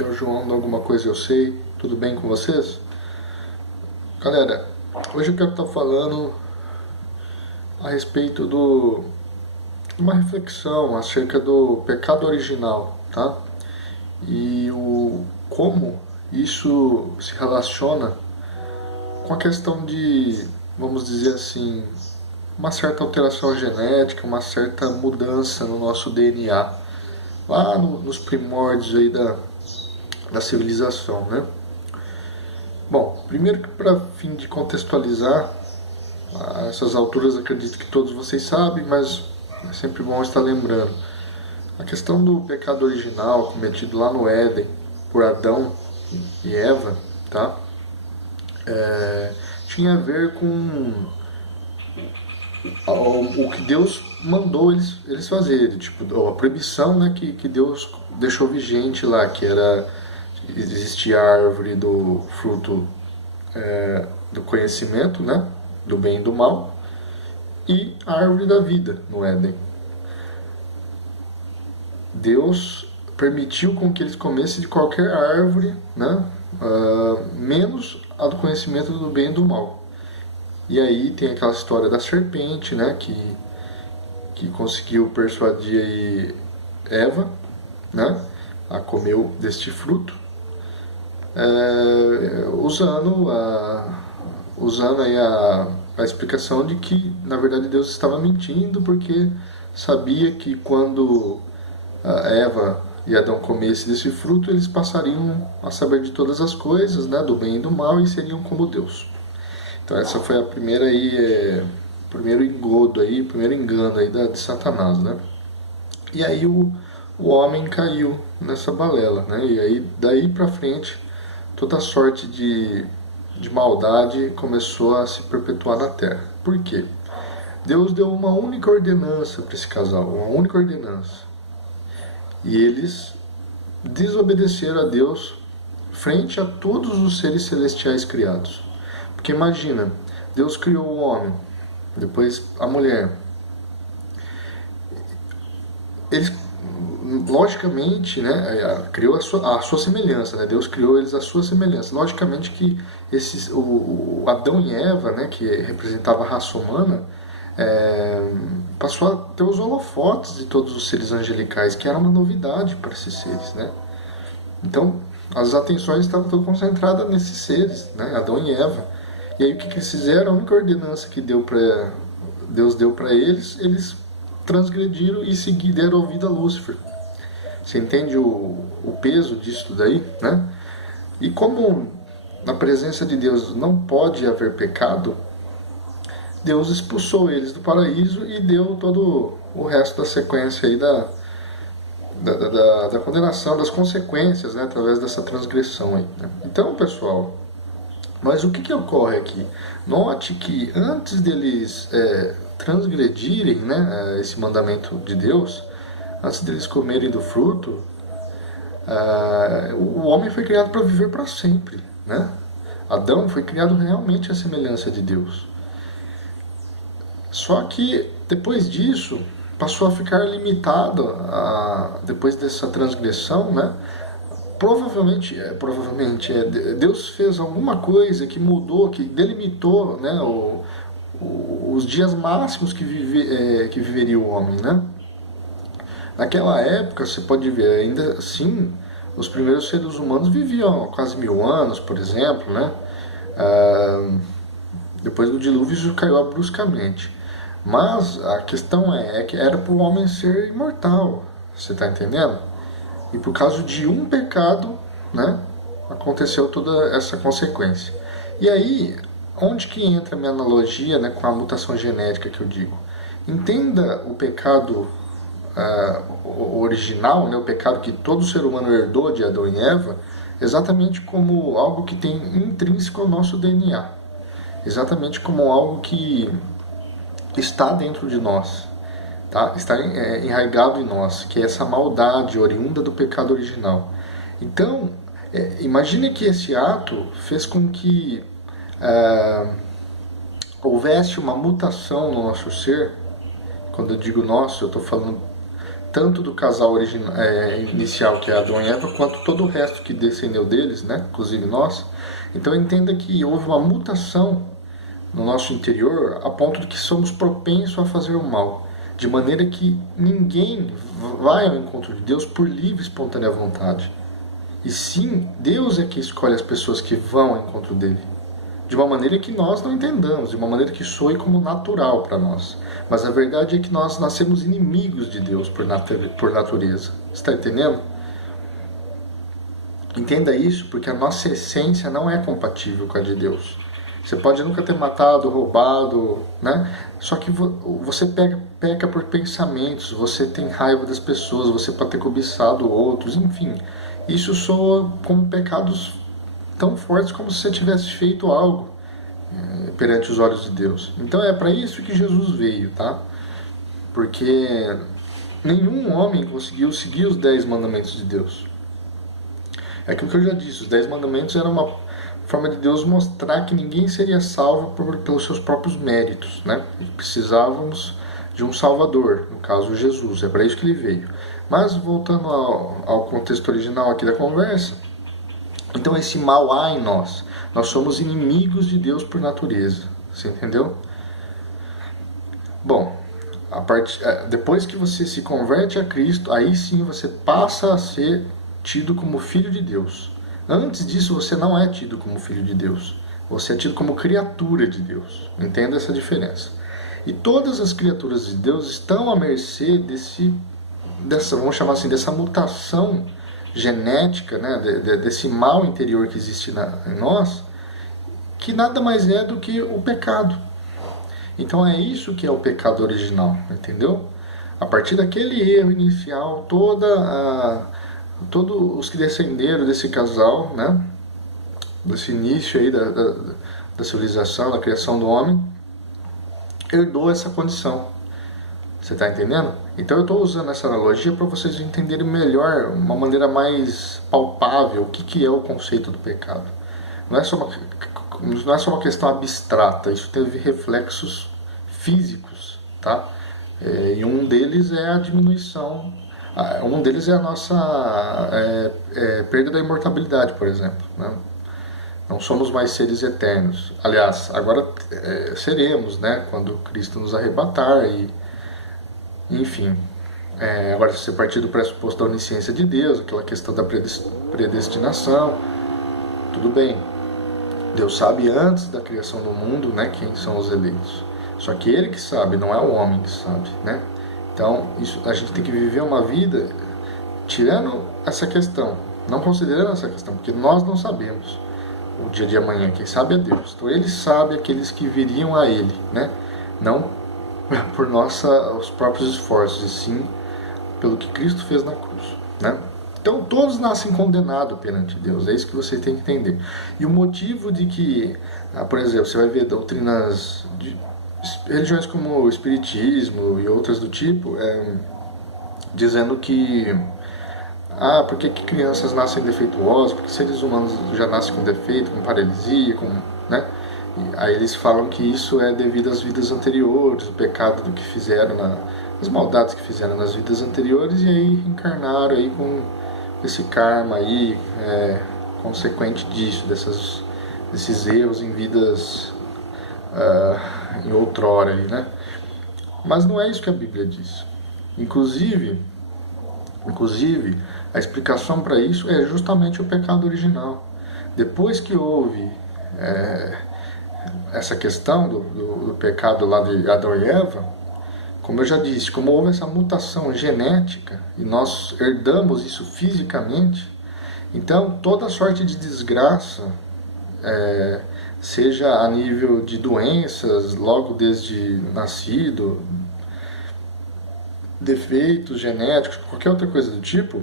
aqui é o João do Alguma Coisa Eu Sei. Tudo bem com vocês? Galera, hoje eu quero estar falando a respeito uma reflexão acerca do pecado original, tá? E como isso se relaciona com a questão de, vamos dizer assim, uma certa alteração genética, uma certa mudança no nosso DNA, lá nos primórdios aí da civilização, né? Bom, primeiro que para fim de contextualizar, a essas alturas acredito que todos vocês sabem, mas é sempre bom estar lembrando. A questão do pecado original cometido lá no Éden por Adão e Eva, tá? Tinha a ver com o que Deus mandou eles fazerem, tipo, a proibição, né, que Deus deixou vigente lá, que era existia a árvore do fruto do conhecimento, né, do bem e do mal, e a árvore da vida no Éden. Deus permitiu com que eles comessem de qualquer árvore, né, menos a do conhecimento do bem e do mal. E aí tem aquela história da serpente, né, que conseguiu persuadir aí Eva, né, a comer deste fruto, usando aí a explicação de que na verdade Deus estava mentindo, porque sabia que quando Eva e Adão comessem desse fruto, eles passariam a saber de todas as coisas, né, do bem e do mal, e seriam como Deus. Então essa foi a primeira aí, primeiro engodo aí, primeiro engano aí de Satanás, né? E aí o homem caiu nessa balela, né? E aí daí pra frente toda sorte de maldade começou a se perpetuar na Terra. Por quê? Deus deu uma única ordenança para esse casal, uma única ordenança. E eles desobedeceram a Deus frente a todos os seres celestiais criados. Porque imagina, Deus criou o homem, depois a mulher. Eles, logicamente, né, criou a sua semelhança, né? Deus criou eles à sua semelhança. Logicamente que o Adão e Eva, né, que representava a raça humana, passou a ter os holofotes de todos os seres angelicais, que era uma novidade para esses seres, né? Então, as atenções estavam todas concentradas nesses seres, né, Adão e Eva. E aí o que eles fizeram? A única ordenança que Deus deu para eles transgrediram e deram ouvido a Lúcifer. Você entende o peso disso daí, né? E como na presença de Deus não pode haver pecado, Deus expulsou eles do paraíso e deu todo o resto da sequência aí da condenação, das consequências, né, através dessa transgressão aí, né? Então, pessoal, mas o que ocorre aqui? Note que antes deles transgredirem, né, esse mandamento de Deus, antes deles comerem do fruto, o homem foi criado para viver para sempre, né? Adão foi criado realmente à semelhança de Deus. Só que depois disso passou a ficar limitado, depois dessa transgressão, né? Provavelmente Deus fez alguma coisa que mudou, que delimitou, né, os dias máximos que viveria o homem, né? Naquela época, você pode ver, ainda assim, os primeiros seres humanos viviam quase 1000 anos, por exemplo, né? Depois do dilúvio isso caiu bruscamente. Mas a questão é que era para o homem ser imortal, você está entendendo? E por causa de um pecado, né, aconteceu toda essa consequência. E aí, onde que entra a minha analogia, né, com a mutação genética que eu digo? Entenda o pecado original, né, o pecado que todo ser humano herdou de Adão e Eva, exatamente como algo que tem intrínseco ao nosso DNA. Exatamente como algo que está dentro de nós. Tá? Está enraizado em nós, que é essa maldade oriunda do pecado original. Então, imagine que esse ato fez com que houvesse uma mutação no nosso ser. Quando eu digo nosso, eu estou falando tanto do casal inicial, que é Adão e Eva, quanto todo o resto que descendeu deles, né? Inclusive nós. Então entenda que houve uma mutação no nosso interior a ponto de que somos propensos a fazer o mal, de maneira que ninguém vai ao encontro de Deus por livre e espontânea vontade. E sim, Deus é que escolhe as pessoas que vão ao encontro dele, de uma maneira que nós não entendamos, de uma maneira que soe como natural para nós. Mas a verdade é que nós nascemos inimigos de Deus por natureza. Está entendendo? Entenda isso, porque a nossa essência não é compatível com a de Deus. Você pode nunca ter matado, roubado, né? Só que você peca por pensamentos, você tem raiva das pessoas, você pode ter cobiçado outros, enfim. Isso soa como pecados tão fortes como se você tivesse feito algo perante os olhos de Deus. Então é para isso que Jesus veio, tá? Porque nenhum homem conseguiu seguir os 10 mandamentos de Deus. É aquilo que eu já disse, os 10 mandamentos eram uma forma de Deus mostrar que ninguém seria salvo pelos seus próprios méritos, né? E precisávamos de um Salvador, no caso Jesus, é para isso que ele veio. Mas voltando ao contexto original aqui da conversa, então esse mal há em nós. Nós somos inimigos de Deus por natureza, você entendeu? Bom, depois que você se converte a Cristo, aí sim você passa a ser tido como filho de Deus. Antes disso você não é tido como filho de Deus. Você é tido como criatura de Deus. Entenda essa diferença. E todas as criaturas de Deus estão à mercê vamos chamar assim, dessa mutação genética, né, desse mal interior que existe em nós, que nada mais é do que o pecado. Então é isso que é o pecado original, entendeu? A partir daquele erro inicial, todos os que descenderam desse casal, né, desse início aí da civilização, da criação do homem, herdou essa condição. Você está entendendo? Então eu estou usando essa analogia para vocês entenderem melhor, uma maneira mais palpável, o que é o conceito do pecado. Não é só uma questão abstrata, isso teve reflexos físicos, tá? E um deles é a diminuição, um deles é a nossa perda da imortalidade, por exemplo, né? Não somos mais seres eternos. Aliás, agora seremos, né? Quando Cristo nos arrebatar enfim. Agora, se você partir do pressuposto da onisciência de Deus, aquela questão da predestinação, tudo bem. Deus sabe antes da criação do mundo, né, quem são os eleitos. Só que Ele que sabe, não é o homem que sabe, né? Então, a gente tem que viver uma vida tirando essa questão, não considerando essa questão, porque nós não sabemos o dia de amanhã, quem sabe é Deus. Então Ele sabe aqueles que viriam a Ele, né? Não por os próprios esforços, e sim pelo que Cristo fez na cruz, né? Então todos nascem condenados perante Deus, é isso que você tem que entender. E o motivo de que, por exemplo, você vai ver doutrinas de religiões como o Espiritismo e outras do tipo, dizendo que por que crianças nascem defeituosas, porque seres humanos já nascem com defeito, com paralisia, né? E aí eles falam que isso é devido às vidas anteriores, o pecado do que fizeram, as maldades que fizeram nas vidas anteriores, e aí encarnaram aí com esse karma aí, consequente disso, desses erros em vidas em outrora aí, né? Mas não é isso que a Bíblia diz. Inclusive a explicação para isso é justamente o pecado original. Depois que houve essa questão do pecado lá de Adão e Eva, como eu já disse, como houve essa mutação genética e nós herdamos isso fisicamente, então toda sorte de desgraça, seja a nível de doenças logo desde nascido, defeitos genéticos, qualquer outra coisa do tipo,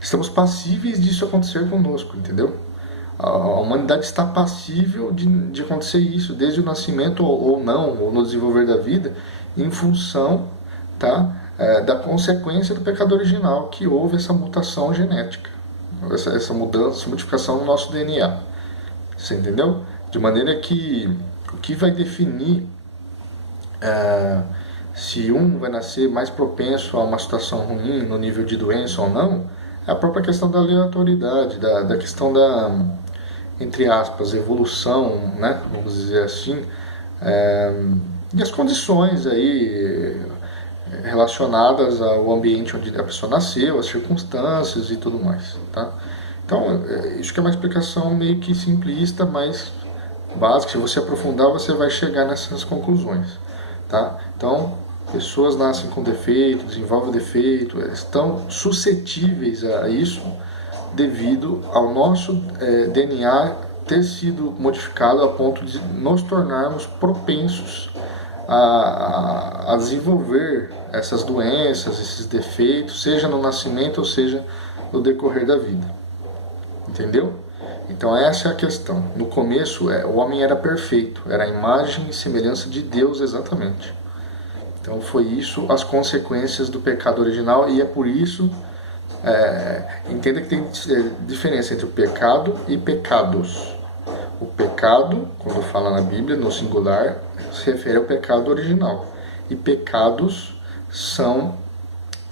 estamos passíveis disso acontecer conosco, entendeu? A humanidade está passível de acontecer isso desde o nascimento ou não, ou no desenvolver da vida, em função, tá, da consequência do pecado original, que houve essa mutação genética, essa mudança, essa modificação no nosso DNA. Você entendeu? De maneira que o que vai definir se um vai nascer mais propenso a uma situação ruim no nível de doença ou não, é a própria questão da aleatoriedade, da questão da, entre aspas, evolução, né, vamos dizer assim, e as condições aí relacionadas ao ambiente onde a pessoa nasceu, as circunstâncias e tudo mais, tá? Então, isso que é uma explicação meio que simplista, mas básica. Se você aprofundar, você vai chegar nessas conclusões, tá? Então, pessoas nascem com defeito, desenvolvem defeito, estão suscetíveis a isso devido ao nosso DNA ter sido modificado a ponto de nos tornarmos propensos a desenvolver essas doenças, esses defeitos, seja no nascimento ou seja no decorrer da vida. Entendeu? Então essa é a questão. No começo, o homem era perfeito, era a imagem e semelhança de Deus exatamente. Então foi isso as consequências do pecado original, e é por isso, entenda que tem diferença entre o pecado e pecados. O pecado, quando fala na Bíblia, no singular, se refere ao pecado original. E pecados são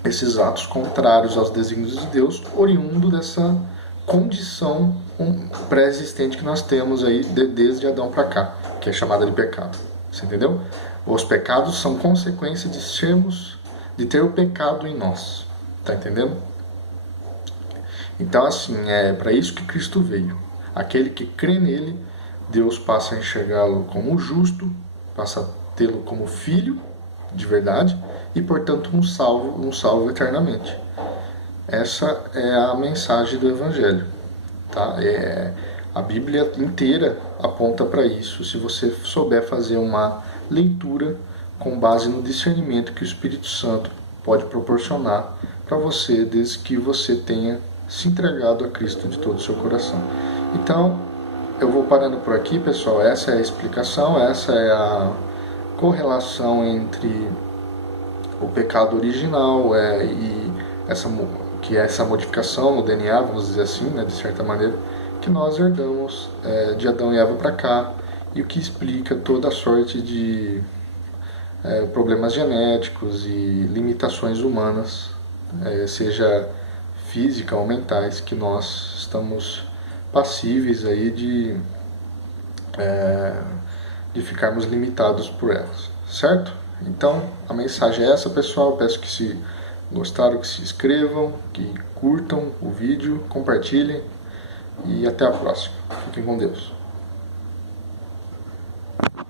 esses atos contrários aos desígnios de Deus, oriundo dessa condição pré-existente que nós temos aí desde Adão para cá, que é chamada de pecado. Você entendeu? Os pecados são consequência de ter o pecado em nós. Tá entendendo? Então, assim, é para isso que Cristo veio. Aquele que crê nele, Deus passa a enxergá-lo como justo, passa a tê-lo como filho de verdade e, portanto, um salvo eternamente. Essa é a mensagem do Evangelho, tá? A Bíblia inteira aponta para isso, se você souber fazer uma leitura com base no discernimento que o Espírito Santo pode proporcionar para você, desde que você tenha se entregado a Cristo de todo o seu coração. Então, eu vou parando por aqui, pessoal. Essa é a explicação, essa é a correlação entre o pecado original e essa modificação no DNA, vamos dizer assim, né, de certa maneira, que nós herdamos de Adão e Eva para cá, e o que explica toda a sorte de problemas genéticos e limitações humanas, seja física ou mentais, que nós estamos passíveis aí de ficarmos limitados por elas, certo? Então, a mensagem é essa, pessoal. Peço que, se gostaram, que se inscrevam, que curtam o vídeo, compartilhem, e até a próxima. Fiquem com Deus.